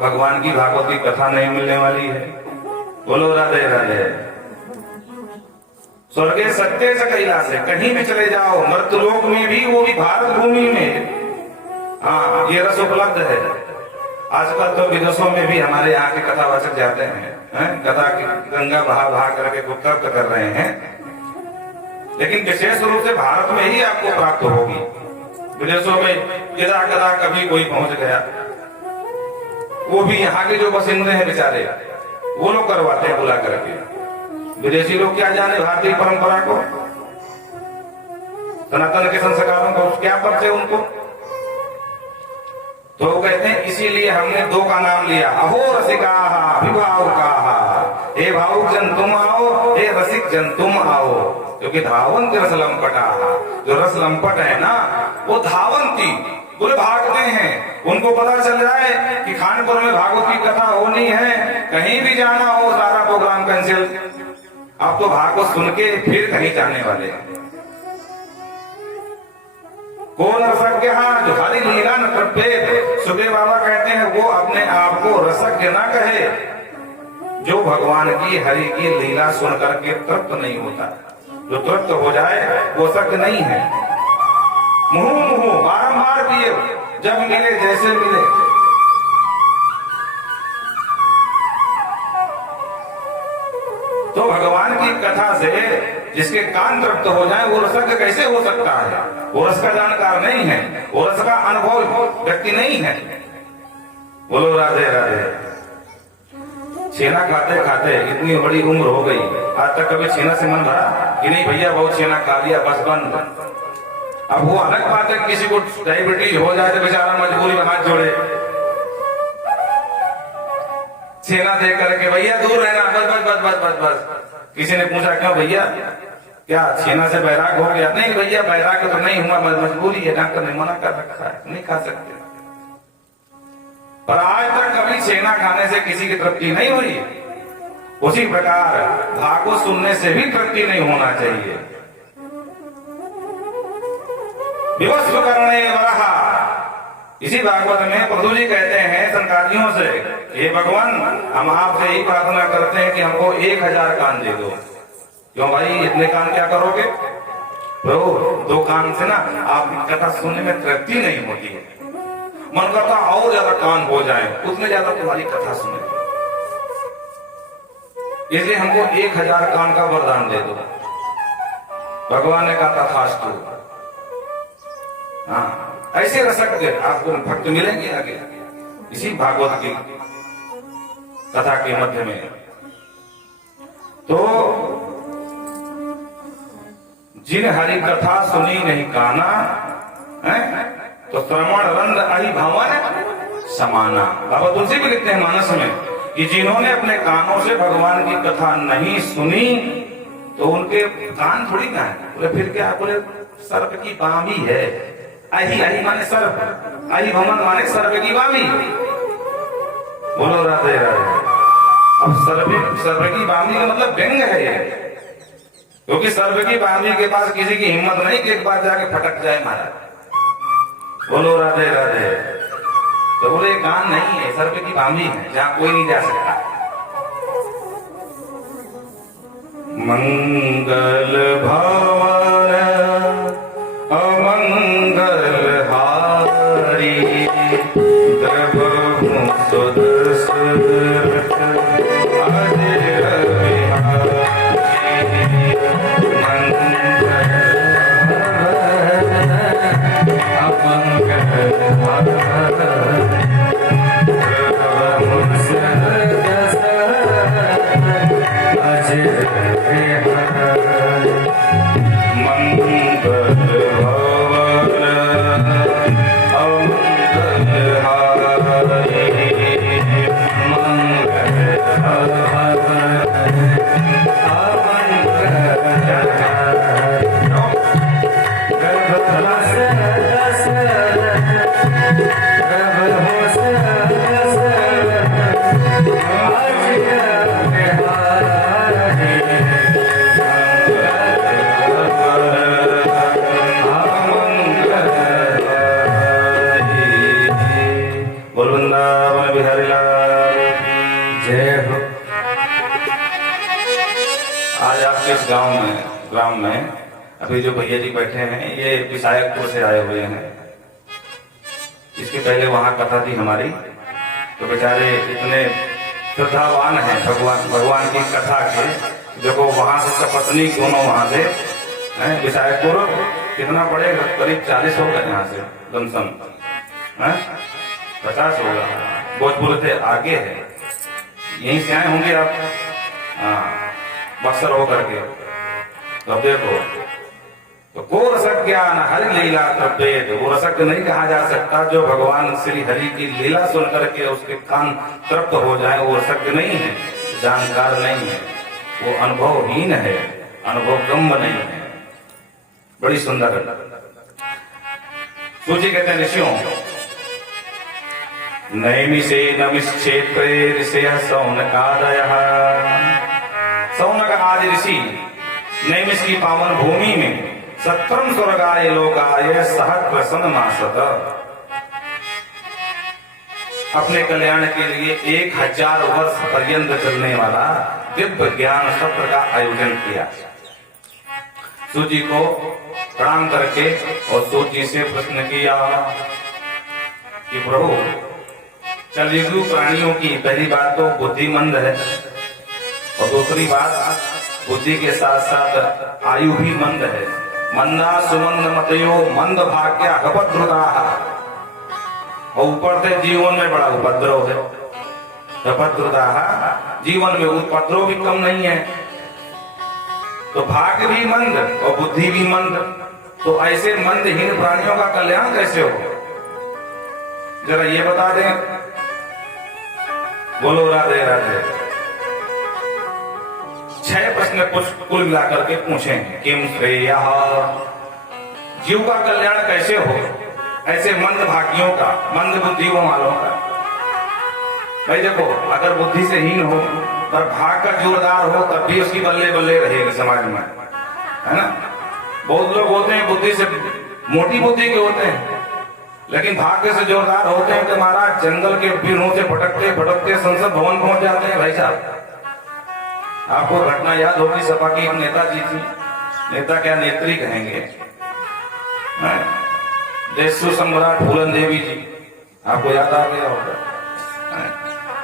भगवान की भागवत की कथा नहीं मिलने वाली है। बोलो राधे राधे। स्वर्गे सत्य से कैलाश है, कहीं भी चले जाओ, मृत्युलोक में भी, वो भी भारत भूमि में, हाँ ये रस उपलब्ध है। आजकल तो विदेशों में भी हमारे यहाँ के कथावाचक जाते हैं, कथा की गंगा बहा बहा करके तर्क कर रहे हैं, लेकिन विशेष रूप से भारत में ही आपको प्राप्त होगी। विदेशों में यदा कदा कभी कोई पहुंच गया, वो भी यहाँ के जो बसिंदे हैं बेचारे, वो लोग करवाते हैं बुला करके। विदेशी लोग क्या जाने भारतीय परंपरा को, सनातन के संस्कारों को, क्या परिचय उनको। तो वो कहते हैं इसीलिए हमने दो का नाम लिया, अहो रसिकाः विभावुकाः, हे भावुक जन तुम आओ, हे रसिक जन तुम आओ, क्योंकि धावन्ति रसलंपटाः, जो रस लंपट है ना वो धावन्ति बोले भागते हैं। उनको पता चल जाए कि खानपुर में भागवत की कथा होनी है, कहीं भी जाना हो सारा प्रोग्राम कैंसिल, आप तो भागवत सुन के फिर कहीं जाने वाले। कौन रसज्ञ जो हरि लीला न तृप्येत, सुखदेव बाबा कहते हैं वो अपने आप को रसज्ञ ना कहे जो भगवान की हरि की लीला सुन करके तृप्त नहीं होता। जो तृप्त हो जाए वो सत्य नहीं है। मुहु मुहु बारंबार पिए, जब मिले जैसे मिले। तो भगवान की कथा से जिसके कान तृप्त हो जाए वो रसज्ञ कैसे हो सकता है? वो रस का जानकार नहीं है, वो रस का अनुभव व्यक्ति नहीं है। बोलो राधे राधे। छेना खाते खाते इतनी बड़ी उम्र हो गई, आज तक कभी छेना से मन भरा कि नहीं भैया बहुत छेना खा लिया बस बंद। अब वो अलग बात है किसी को डायबिटीज हो जाए तो बेचारा मजबूरी में हाथ जोड़े, छेना देख करके भैया दूर रहना, बस बस बस बस बस बस। किसी ने पूछा क्यों भैया क्या छेना से बैराग हो गया? नहीं भैया बैराग तो नहीं हुआ, मजबूरी है, डॉक्टर ने मना कर रखा है, नहीं खा सकते। पर आज तक कभी छेना खाने से किसी की तृप्ति नहीं हुई। उसी प्रकार भागवत सुनने से भी तृप्ति नहीं होना चाहिए। विवस्व करणे वरहा, इसी भागवत में प्रभु जी कहते हैं संकारियों से, हे भगवान हम आपसे यही प्रार्थना करते हैं कि हमको 1000 कान दे दो। क्यों भाई इतने कान क्या करोगे? प्रभु 2 कान से ना आपकी कथा सुनने में तृप्ति नहीं होती है, मन करता और ज्यादा कान हो जाए, उतने ज्यादा तुम्हारी कथा सुने, इसलिए हमको 1000 कान का वरदान दे दो। भगवान ने कहा तथास्तु। हाँ ऐसे रसज्ञ आपको भक्त मिलेंगे आगे इसी भागवत की कथा के मध्य में। तो जिन हरि कथा सुनी नहीं काना है तो श्रवण रंध अहि भवन समाना। बाबा तुलसी भी लिखते हैं मानस में कि जिन्होंने अपने कानों से भगवान की कथा नहीं सुनी तो उनके कान थोड़ी ना है। बोले फिर क्या? बोले सर्प की बामी है। अहि अहि माने सर्प, अहि भवन माने सर्प की बामी। बोलो राधे राधे। अब सर्प की बामी का मतलब व्यंग है ये, क्योंकि सर्प की बामी के पास किसी की हिम्मत नहीं कि एक बार जाके फटक जाए महाराज। बोलो राधे राधे। तो बोले कान नहीं है, सर्प की बामी है जहां कोई नहीं जा सकता। मंगल भवन अमंगल हारी द्रवहु ग्राम में अभी जो भैया जी बैठे हैं ये विशायकपुर से आए हुए हैं। इसके पहले वहां कथा थी हमारी, तो बेचारे इतने श्रद्धावान हैं भगवान की कथा के, देखो वहां से सपत्नी दोनों वहां से विशायकपुर कितना पड़ेगा, करीब 40 होगा यहाँ से लमसम 50 होगा, भोजपुर से आगे है, यहीं से आए होंगे आप। हाँ, बक्सर होकर के। तो देखो, तो को रसक ज्ञान हरि लीला तृप्त, वो रसक नहीं कहा जा सकता जो भगवान श्री हरि की लीला सुन करके उसके कान तृप्त हो जाए, वो रसक नहीं है, जानकार नहीं है, वो अनुभवहीन है, अनुभवगम्य नहीं है। बड़ी सुंदर सूची कहते हैं ऋषियों, नैमिषे नमिश्चेत्रे ऋषयः सौनकादयः। सौनक आदि ऋषि नैमिष की पावन भूमि में सत्रम स्वर्गाय लोकाय सहस्र सन्मासत, अपने कल्याण के लिए 1000 वर्ष पर्यंत चलने वाला दिव्य ज्ञान सत्र का आयोजन किया। सूजी को प्रणाम करके और सूजी से प्रश्न किया कि प्रभु, कलयुगी प्राणियों की पहली बात तो बुद्धिमंद है, और दूसरी बात बुद्धि के साथ साथ आयु भी मंद है। मंदा सुमंद मतयो मंद भाग्य अपद्रुता, और ऊपर से जीवन में बड़ा उपद्रव है। अपद्रुता, जीवन में उपद्रव भी कम नहीं है, तो भाग्य भी मंद और बुद्धि भी मंद, तो ऐसे मंदहीन प्राणियों का कल्याण कैसे हो, जरा ये बता दें। बोलो राधे राधे। 6 प्रश्न कुल मिलाकर के पूछे, किम श्रेया, जीव का कल्याण कैसे हो ऐसे मंद भाग्यों का, मंद बुद्धियों वालों का। भाई देखो, अगर बुद्धि से हीन हो पर भाग का जोरदार हो तब भी उसकी बल्ले बल्ले रहेगी समाज में, है ना। बहुत लोग होते हैं बुद्धि से मोटी बुद्धि के होते हैं, लेकिन भाग्य से जोरदार होते हैं कि महाराज जंगल के पीड़ों से भटकते भटकते संसद भवन पहुंच जाते हैं। भाई साहब, आपको घटना याद होगी, सपा की एक नेताजी थी, नेता क्या नेत्री कहेंगे, देशु सम्राट फूलन देवी जी, आपको याद आ गया होगा।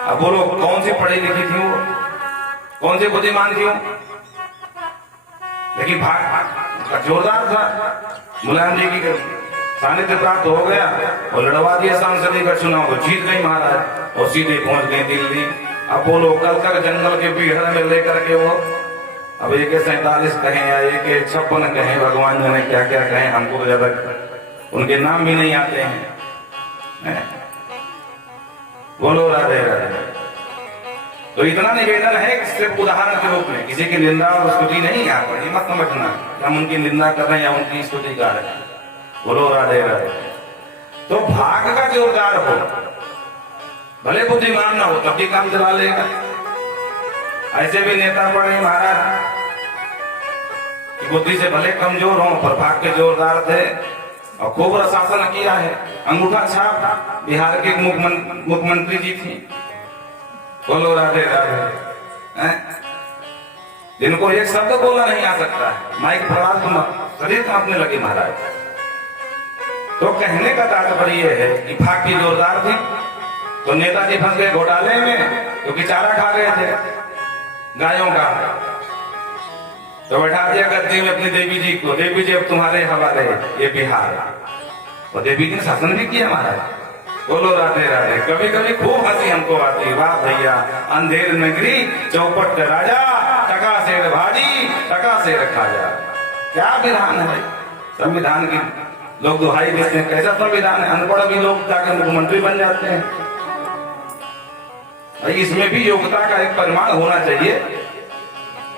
अब बोलो कौन सी पढ़ी लिखी थी वो, कौन सी बुद्धिमान थी वो, लेकिन भाग जोरदार था। मुलायम जी की सानिध्य प्राप्त हो गया और लड़वा दिया सांसदी का चुनाव, जीत गई महाराज और सीधे पहुंच गए दिल्ली। अब बोलो कल तक जंगल के पीढ़ में लेकर के वो अब AK-47 कहें या AK-56 कहें, भगवान जाने क्या क्या कहें, हमको तो ज्यादा उनके नाम भी नहीं आते हैं। बोलो राधे राधे। तो इतना निवेदन है कि सिर्फ उदाहरण के रूप में, किसी की निंदा और स्तुति नहीं, यहाँ पर ये मत समझना कि हम उनकी निंदा कर रहे हैं या उनकी स्तुति कर रहे हैं। बोलो राधे राधे। तो भाग का जोरदार हो, भले बुद्धिमान ना हो तब भी काम चला लेगा। ऐसे भी नेता पड़े महाराज कि बुद्धि से भले कमजोर हो पर भाग के जोरदार थे और खूब प्रशासन किया है। अंगूठा छाप बिहार के मुख्यमंत्री जी थी। बोलो राधे राधे। जिनको एक शब्द बोलना नहीं आ सकता है, माइक फड़ा तो शरीर कांपने लगे महाराज। तो कहने का तात्पर्य है कि भाग्य जोरदार थी तो नेताजी फंस गए घोटाले में, क्योंकि चारा खा गए थे गायों का। तो बैठा दिया गद्दी में अपनी देवी जी को, देवी जी अब तुम्हारे हवाले ये बिहार। और देवी जी ने शासन भी किया हमारा। बोलो राधे राधे। कभी कभी खूब हंसी हमको आती, वाह भैया अंधेर नगरी चौपट का राजा, टका शेर भाजी टका शेर खाजा। क्या विधान है भाई, संविधान की लोग दुहाई देते हैं, कैसा संविधान है। अनपढ़ भी लोग जाकर मुख्यमंत्री बन जाते हैं भाई। इसमें भी योग्यता का एक परिमाण होना चाहिए।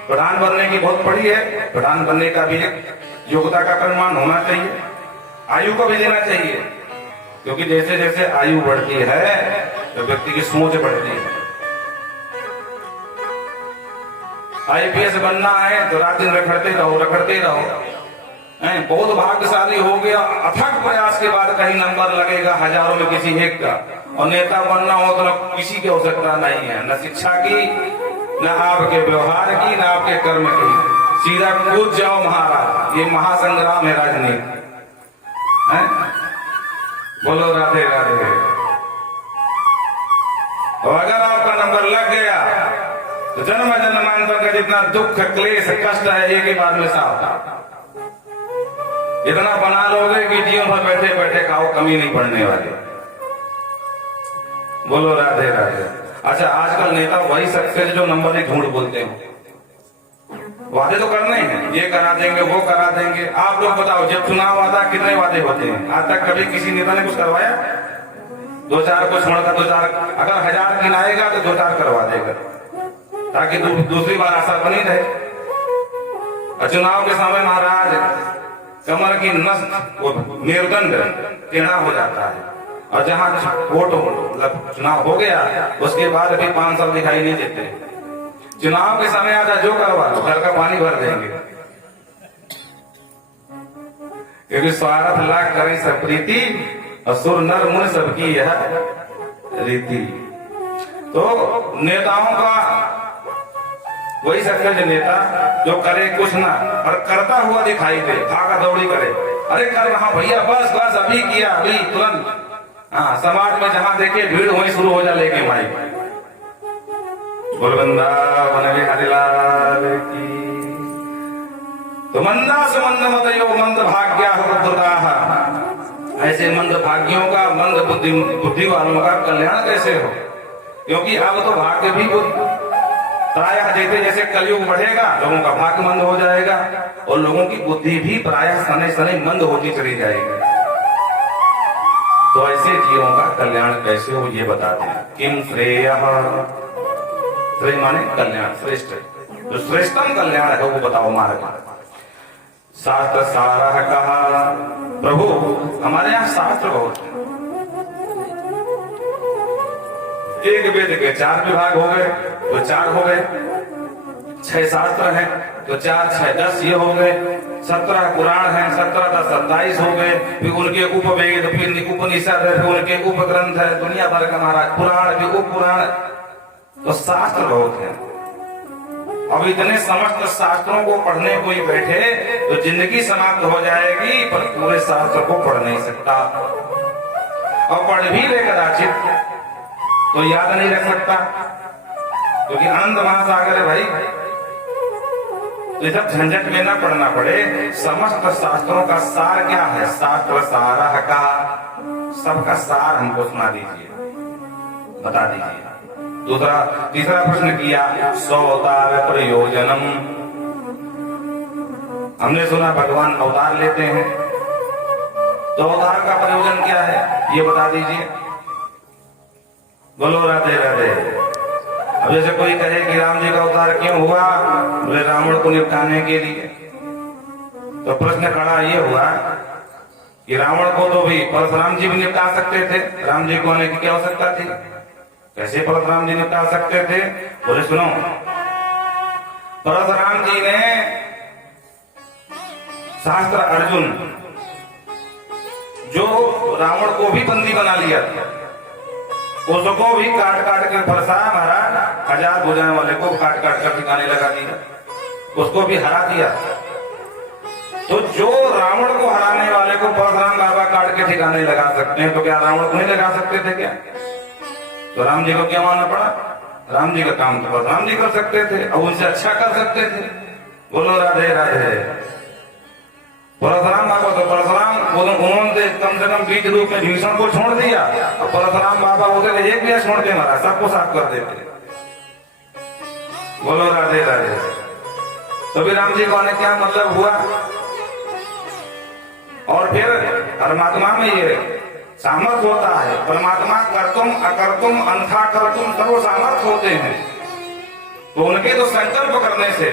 प्रधान बनने की बहुत पड़ी है, प्रधान बनने का भी एक योग्यता का परिमाण होना चाहिए। आयु को भी देना चाहिए, क्योंकि जैसे जैसे आयु बढ़ती है तो व्यक्ति की सोच बढ़ती है। आईपीएस बनना है तो रात दिन रखड़ते रहो। बहुत भाग्यशाली हो गया, अथक प्रयास के बाद कहीं नंबर लगेगा हजारों में किसी एक का। और नेता बनना हो तो किसी की आवश्यकता नहीं है, न शिक्षा की, न आपके व्यवहार की, न आपके कर्म की। सीधा कूद जाओ महाराज। ये महासंग्राम है राजनीति। बोलो राधे राधे। और अगर आपका नंबर लग गया तो जन्म जन्मांतर का जितना दुख क्लेश कष्ट है एक ही बार में साफ। इतना बना लोगे कि जीवन भर बैठे बैठे खाओ, कमी नहीं पड़ने वाली। बोलो राधे राधे। अच्छा, आजकल नेता वही सक्सेस जो नंबर एक झूठ बोलते हैं। वादे तो करने हैं, ये करा देंगे वो करा देंगे। आप लोग बताओ, जब चुनाव आता कितने वादे होते हैं? आज तक कभी किसी नेता ने कुछ करवाया? 2-4 को छोड़कर 2-4, अगर 1000 गिनाएगा तो 2-4 करवा देगा, ताकि दूसरी बार आशा बनी रहे। और चुनाव के समय महाराज कमर की नस मेरुदंड टेढ़ा हो जाता है। और जहां वोट चुनाव हो गया उसके बाद भी 5 साल दिखाई नहीं देते। चुनाव के समय आता जो करवा लो, घर का पानी भर देंगे, क्योंकि स्वार्थ लाख करे सब प्रीति, और सुर नर मुन सबकी यह रीति। तो नेताओं का वही सक्सेस नेता जो करे कुछ ना, और करता हुआ दिखाई दे, भागा दौड़ी करे। अरे कर, हाँ भैया बस बस अभी किया, अभी तुरंत। हाँ, समाज में जहां देखे भीड़ वहीं शुरू हो जा लेके माइक। बोल वृंदावन बिहारी लाल की। तो मंदा सुमंद मतयो मंद भाग्या हो। ऐसे मंद भाग्यों का, मंद बुद्धि वालों का कल्याण कैसे हो? क्योंकि अब तो भाग्य भी प्रायः जैसे जैसे कलयुग बढ़ेगा लोगों का भाग्य मंद हो जाएगा, और लोगों की बुद्धि भी प्रायः सने सने मंद होती चली जाएगी। तो ऐसे जीवों का कल्याण कैसे हो ये बताते हैं। किम श्रेयः, श्रेय माने कल्याण, श्रेष्ठ। जो श्रेष्ठतम कल्याण है वो बताओ मार्ग। शास्त्र सारः कहा। प्रभु हमारे यहाँ शास्त्र बहुत है। एक वेद के 4 विभाग हो गए तो 4 हो गए, 6 शास्त्र हैं तो 4 6 10 ये हो गए, 17 पुराण हैं, 17 10 27 हो गए। फिर उनके उपवेद, फिर उपनिषद है, फिर उनके उपग्रंथ है, दुनिया भर का महाराज पुराण भी उप पुराण। तो शास्त्र बहुत है। अब इतने समस्त शास्त्रों को पढ़ने कोई बैठे तो जिंदगी समाप्त हो जाएगी, पर पूरे शास्त्र को पढ़ नहीं सकता। और पढ़ भी ले कदाचित तो याद नहीं रख सकता, क्योंकि आनंद महासागर है भाई। तो जब झंझट में न पढ़ना पड़े, समस्त शास्त्रों का सार क्या है? शास्त्र सारः का, सबका सार हमको सुना दीजिए, बता दीजिए। तीसरा प्रश्न किया, सौतार प्रयोजनम। हमने सुना भगवान अवतार लेते हैं, तो अवतार का प्रयोजन क्या है ये बता दीजिए। बोलो राधे राधे। अब जैसे कोई कहे कि राम जी का अवतार क्यों हुआ? बोले रावण को निपटाने के लिए। तो प्रश्न खड़ा ये हुआ कि रावण को तो भी परशुराम जी भी निपटा सकते थे, राम जी को आने की क्या आवश्यकता थी? कैसे परशुराम जी निपटा सकते थे? बोले सुनो, परशुराम जी ने शास्त्र अर्जुन जो रावण को भी बंदी बना लिया था, उसको भी काट काट कर फरसाया महाराज, 1000 भुजाएं वाले को काट काट कर ठिकाने लगा दिया, उसको भी हरा दिया। तो जो रावण को हराने वाले को परशुराम बाबा काट के ठिकाने लगा सकते हैं, तो क्या रावण को नहीं लगा सकते थे क्या? तो राम जी को क्या मानना पड़ा? राम जी का काम तो बस राम जी कर सकते थे, अब उनसे अच्छा कर सकते थे। बोलो राधे राधे। परशुराम बाबा तो परशुराम उन्होंने कम से कम बीज रूप में भीषण को छोड़ दिया, और परशुराम बाबा होते थे एक भी छोड़ के मारा, सबको साफ कर देते। बोलो राधे राधे। तो भी राम जी को आने क्या मतलब हुआ? और फिर परमात्मा में ये सामर्थ होता है, परमात्मा कर्तुम अकर्तुम अनथा कर्तुम सर्व सामर्थ होते हैं। तो उनके तो संकल्प करने से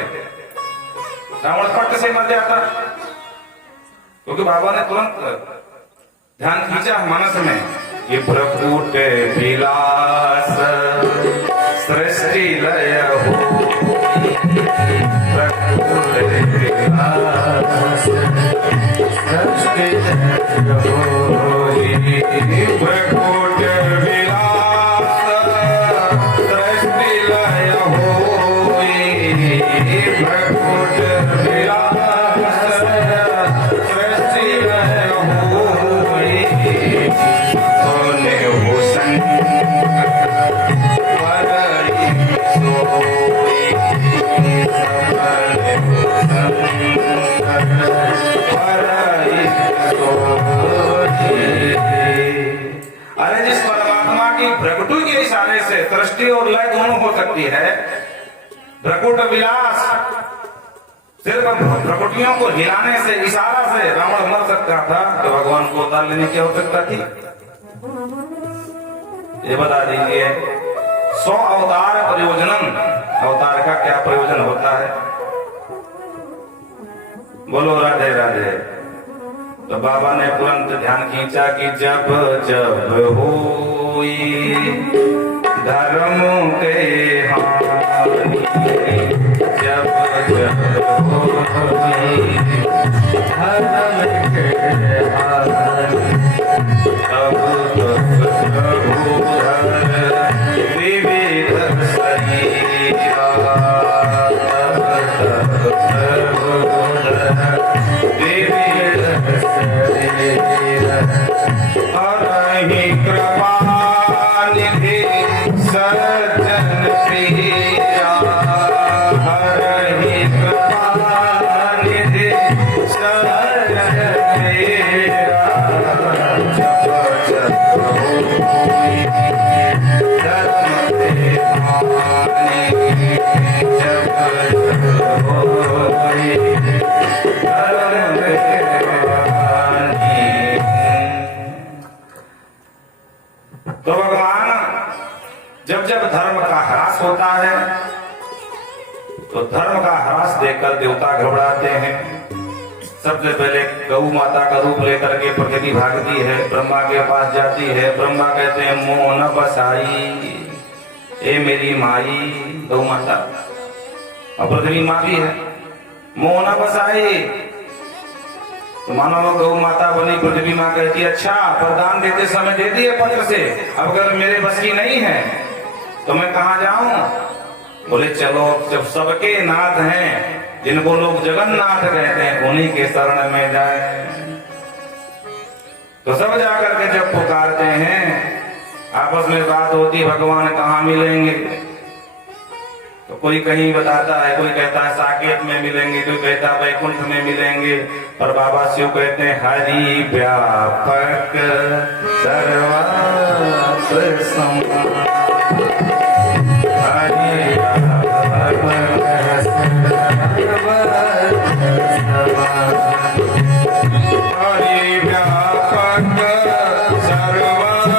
रावण पट से मर जाता, क्योंकि बाबा ने तुरंत ध्यान खींचा मनस में, ये प्रकूट विलास सृष्टि लय हो, प्रकूट विलास सृष्टि लय हो, प्रकूट विलास सृष्टि लय हो, प्रकूट विलास अरे जिस परमात्मा की भ्रकुटी के इशारे से सृष्टि और लय दोनों हो सकती है, भ्रकुट विलास सिर्फ भ्रकुटियों को हिलाने से, इशारा से रावण मर सकता था, तो भगवान को उतार लेने की आवश्यकता थी? ये बता दीजिए, 100 अवतार प्रयोजनम, अवतार का क्या प्रयोजन होता है? बोलो राधे राधे। तो बाबा ने तुरंत ध्यान खींचा कि जब जब होई धर्म के हानि, जब जब होई धर्म के हानि, तब विविध शरीरा, विविध शरीरा, हरहि कृपा निधि सज्जन प्रिया, हरहि कृपा निधि सज्जन प्रिया, जब जब होई धर्म के हानि, जब जब होई धर्म के हानि। तो भगवान जब जब धर्म का ह्रास होता है, तो धर्म का ह्रास देखकर देवता घबराते हैं। सबसे पहले गौ माता का रूप लेकर के पृथ्वी भागती है, ब्रह्मा के पास जाती है। ब्रह्मा कहते हैं मोह न बसाई, ए मेरी माई गौ माता, और पृथ्वी माँ भी है, मोह न बसाई। तो मानो गौ माता बनी, पृथ्वी माँ कहती है अच्छा वरदान देते समय दे दिए पत्र से, अब अगर मेरे बस की नहीं है तो मैं कहाँ जाऊं? बोले चलो, जब सबके नाथ हैं, जिनको लोग जगन्नाथ कहते हैं, उन्हीं के शरण में जाए। तो सब जाकर के जब पुकारते हैं, आपस में बात होती भगवान कहाँ मिलेंगे। तो कोई कहीं बताता है, कोई कहता है साकेत में मिलेंगे, कोई कहता है वैकुंठ में मिलेंगे, पर बाबा शिव कहते हैं हरि व्यापक सर्वास समान, हरि व्यापक हरि व्यापक सर्वास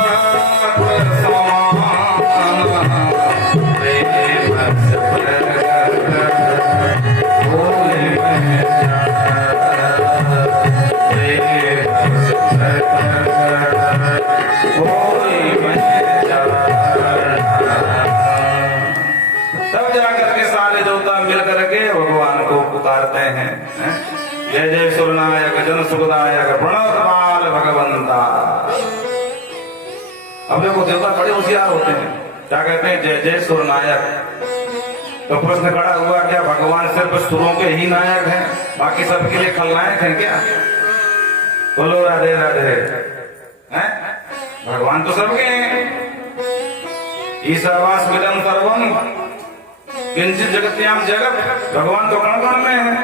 पुकारते हैं, जय जय सुरनायक जन सुखदायक प्रणव बाल भगवंता। अब देखो देवता बड़े होशियार होते हैं, क्या कहते हैं जय जय सुरनायक। तो प्रश्न खड़ा हुआ क्या भगवान सिर्फ सुरों के ही नायक हैं, बाकी सबके लिए खलनायक हैं क्या? बोलो राधे राधे। हैं भगवान तो सबके हैं, ईशावास्मिदं सर्वम किंचित जगत्याम जगत। भगवान तो कण कण में है,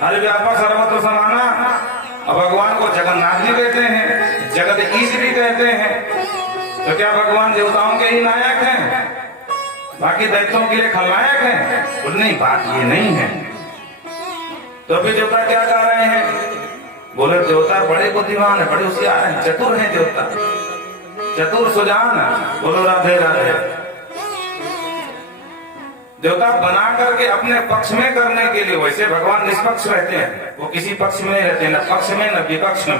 हर व्यापक सर्वत्र समाना। अब भगवान को जगन्नाथ भी कहते हैं, जगत ईश भी कहते हैं। तो क्या भगवान देवताओं के ही नायक हैं, बाकी दैत्यों के लिए खलनायक हैं? बोले नहीं, बात ये नहीं है। तो अभी देवता क्या कह रहे हैं? बोले देवता बड़े बुद्धिमान है, बड़े होशियार हैं, चतुर हैं देवता, चतुर सुजान। बोलो राधे राधे। देवता बना करके अपने पक्ष में करने के लिए, वैसे भगवान निष्पक्ष रहते हैं, वो किसी पक्ष में नहीं रहते, न पक्ष में न विपक्ष में,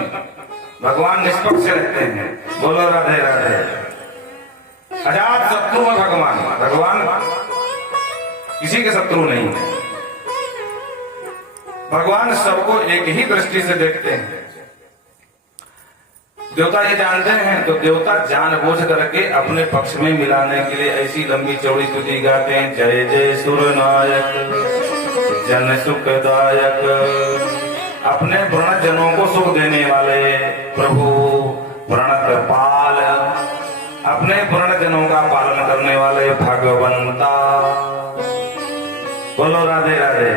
भगवान निष्पक्ष रहते हैं। बोलो राधे राधे। अजात शत्रु है भगवान, भगवान किसी के शत्रु नहीं है। भगवान सबको एक ही दृष्टि से देखते हैं। देवता ये जानते हैं, तो देवता जानबूझ करके अपने पक्ष में मिलाने के लिए ऐसी लंबी चौड़ी स्तुति गाते हैं। जय जय सुरनायक जन सुखदायक, अपने वर्ण जनों को सुख देने वाले प्रभु वृणपाल, अपने वर्ण जनों का पालन करने वाले भगवंता। बोलो राधे राधे।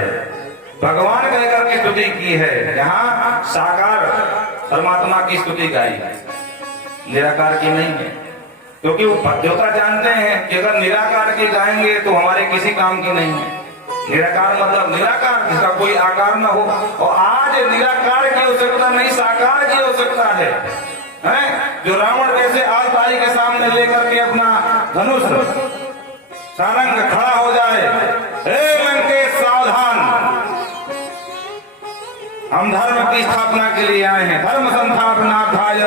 भगवान कहकर के स्तुति की है, यहाँ साकार परमात्मा की स्तुति गाई, निराकार की नहीं है। क्योंकि वो देवता जानते हैं कि अगर निराकार की गाएंगे तो हमारे किसी काम की नहीं है। निराकार मतलब निराकार, जिसका कोई आकार न हो। और आज निराकार की आवश्यकता नहीं, साकार की आवश्यकता है। जो रावण जैसे आज ताई के सामने लेकर के अपना धनुष सारंग खड़ा हो जाए, लंकेश सावधान, हम धर्म की स्थापना के लिए आए हैं, धर्म संस्थापनार्थाय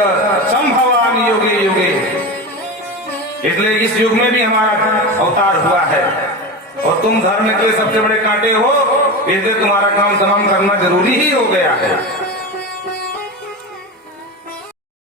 संभवामि युगे युगे। इसलिए इस युग में भी हमारा अवतार हुआ है, और तुम धर्म के सबसे बड़े कांटे हो, इसलिए तुम्हारा काम तमाम करना जरूरी ही हो गया है।